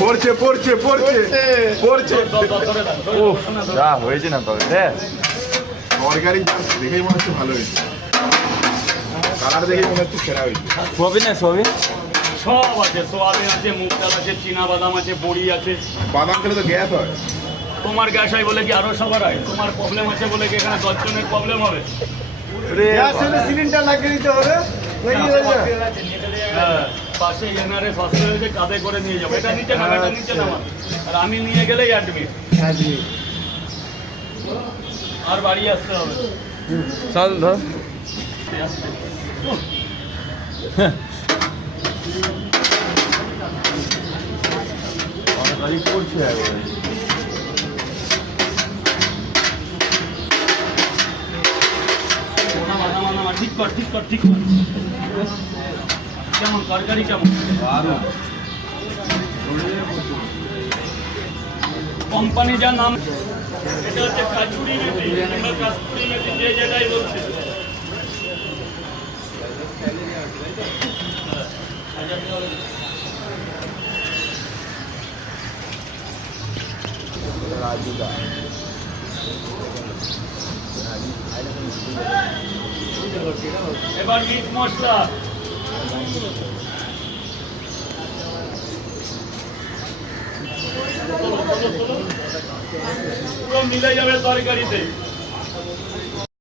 পড়ছে পড়ছে পড়ছে পড়ছে যা হয়েছে না তবে তরকারি দেখেই মনে হচ্ছে ভালো হয়েছে, কালার দেখেই মনে হচ্ছে সেরা হয়েছে। সোয়াবিন না সোয়াবিন সব আছে, সোয়াবিন আছে, মুগ ডাল আছে, চীনা বাদাম আছে, বড়ি আছে। বাদাম খেলে তো গ্যাস হয়। তোমার গ্যাস হয় বলে কি আরো সবার হয়? তোমার প্রবলেম আছে বলে কি এখানে 10 জনের প্রবলেম হবে? সিলিন্ডার লাগিয়ে দিতে হবে। হ্যাঁ, পাশে এনারে হসপিটাল হয়েছে, কাঁধে করে নিয়ে যাবো। এটা নিচে নামা, এটা নিচে নামা। আর আমি নিয়ে গেলেই অ্যাডমিট, আর বাড়ি আসতে হবে। চল ধর আসতে। তরকারি করছে একবারে নামা, নামা, নামা। ঠিক কর, ঠিক কর, ঠিক কর। কেমন তরকারি কেমন? কোম্পানি যার নাম, এটা হচ্ছে কাচুরি মেথি কিংবা কাস্তুরি মেথি, যে যেটাই বলছে। এবার মিট মশলা, পুরো মিলে যাবে তরকারিতে।